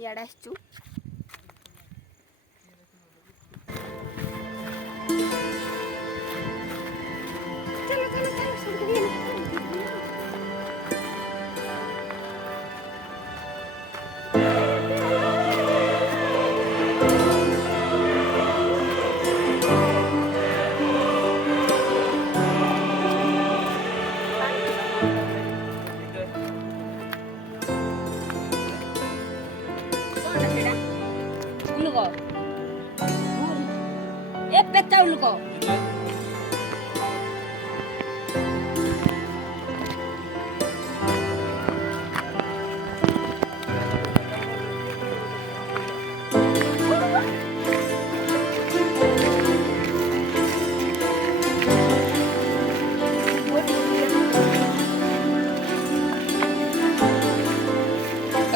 पुणी याडे आसचु चलो चलो चलो सब उल्को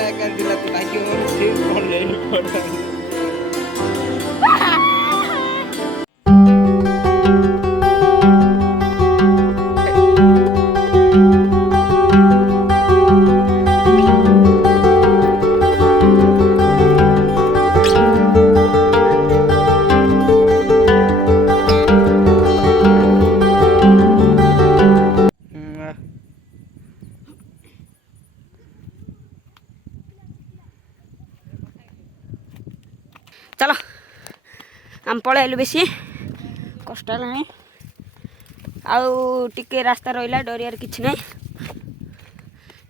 akan dilakukan sih online. चलो आम पलैलु बेसी कष्ट आउ टिके रास्ता रहा डरियार किसी ना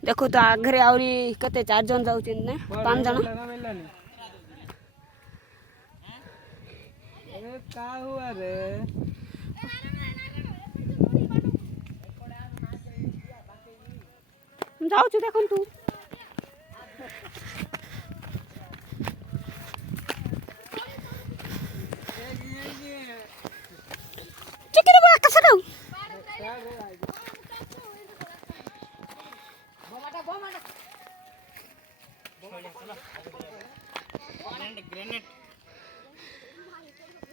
देखो तो आगे आहरी के 4 जन जाऊँ 5 जन जाऊँ देखु तू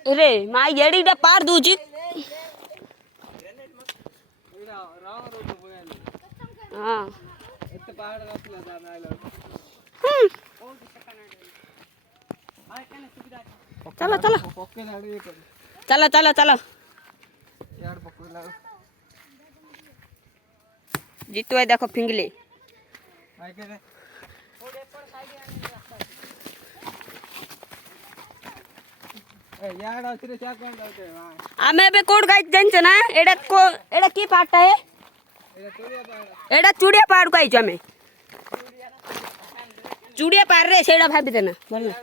रे माँ येड़ी पार दूजी हाँ चलो चलो चलो चलो चलो जीतू है देखो फिंगले आमे बे कोड गाइस जानछ ना एडा की पाटा है एडा चूड़िया पहाड़ को आइछ आमे चूड़िया पहाड़ रे सेडा भाबी देना बोल ना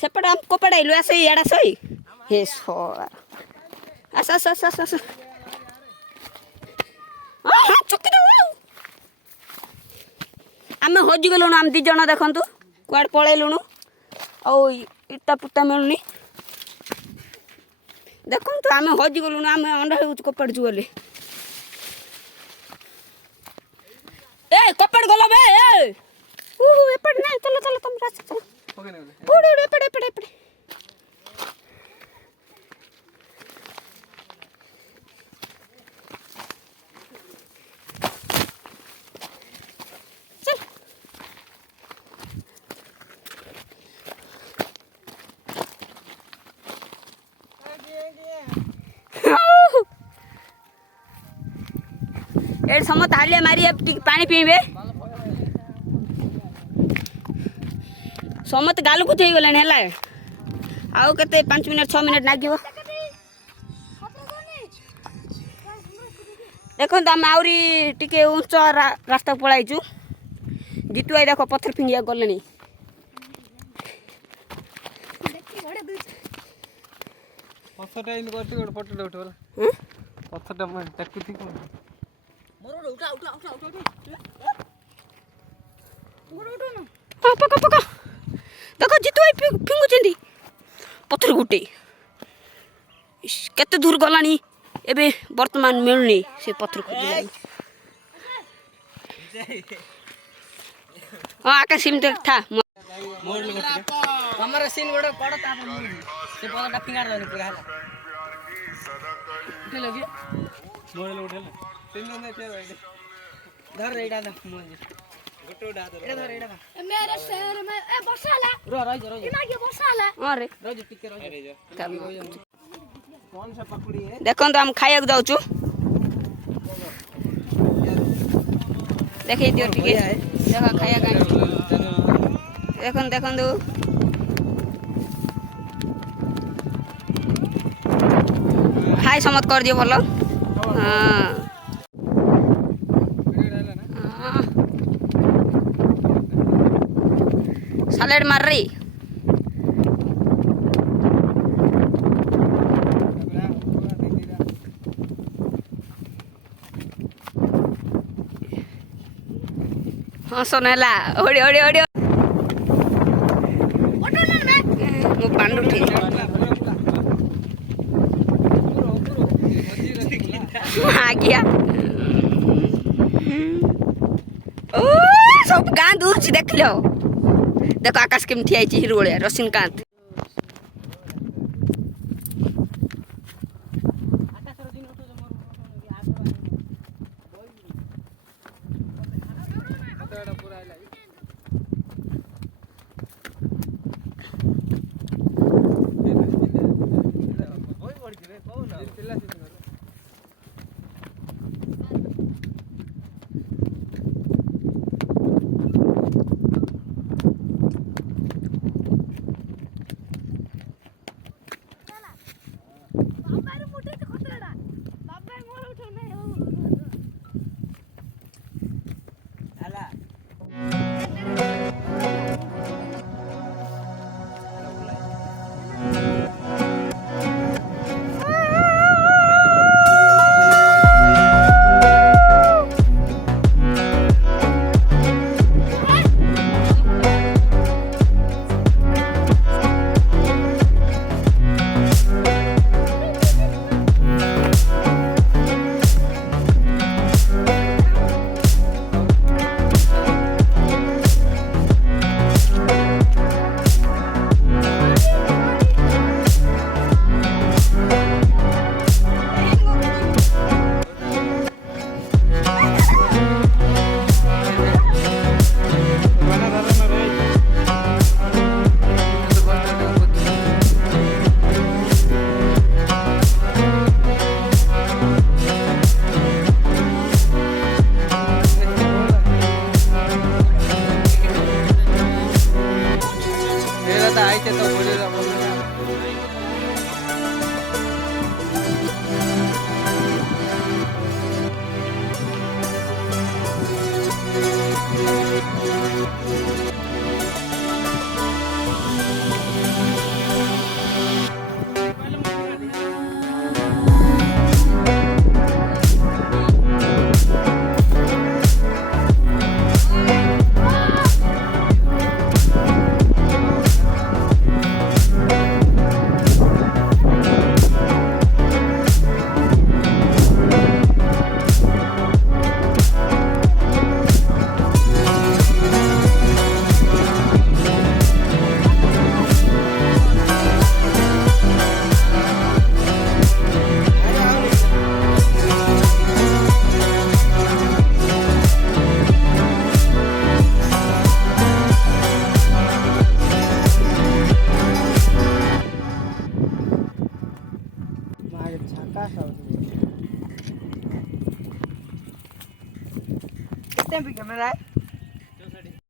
सेपट हमको पढ़ाइलु ऐसे एडा सही हे सोरा अस अस अस अस हां चुकी दो आमे होजी गेलुन आम 2 जण देखंतु कुआड पळेलुनु औ इटा पुटा मिलुनी देखंतु आमे होजी गेलुनु आमे अंडा हेउच कपड़ जुगले ए कपड़ गलो बे ए एपड़ ना चलो चलो तुम रास्ता चलो उड़ उड़ एपड़ एपड़ एपड़ एड समत हालिया मारी पानी पीबे समत गाल को थई गले हला आउ कते 5 मिनट 6 मिनट लागियो देखो तो हम आउरी टिके ऊंच रास्ता पळाइचु जीतु आई देखो पत्थर फिंगिया गलेनी पत्थरटा इन करती गोटे फोटो उठोला हैं पत्थरटा मैं टकुती को मोर उठा उठा उठा उठा मोर उठो ना हां पका पका देखो जीतु आई फिंगु चंदी पत्थर गुटे केते दूर गलानी एबे वर्तमान मिलनी से पत्थर खोजला हां आका सिम देख था मोर लगत हमर सीन गोडे पड़ता अपन से पत्थरटा फिंगार दनी पूरा हला उठे लगे मोर ले उठे सीन ने छे भाई धर रेडा ना मोर गोटो डा दे एडा धर एडा मेरे से अरे कौन सा पकड़ी है देखो तो हम खाइक जाऊँ देखी दियो ठीक है देखो खाया कहीं देखो देखो तो खाई समत कर दियो भलो हाँ सैलेड मार रही हाँ सोनेला ओडी ओडी ओडी मु पांडु ठीक आ गया ओ सब गाँ दूर छी देख लो देखो आकाश केमती आई हिरो भलिया रश्मिकांत कितने भी कैमरा है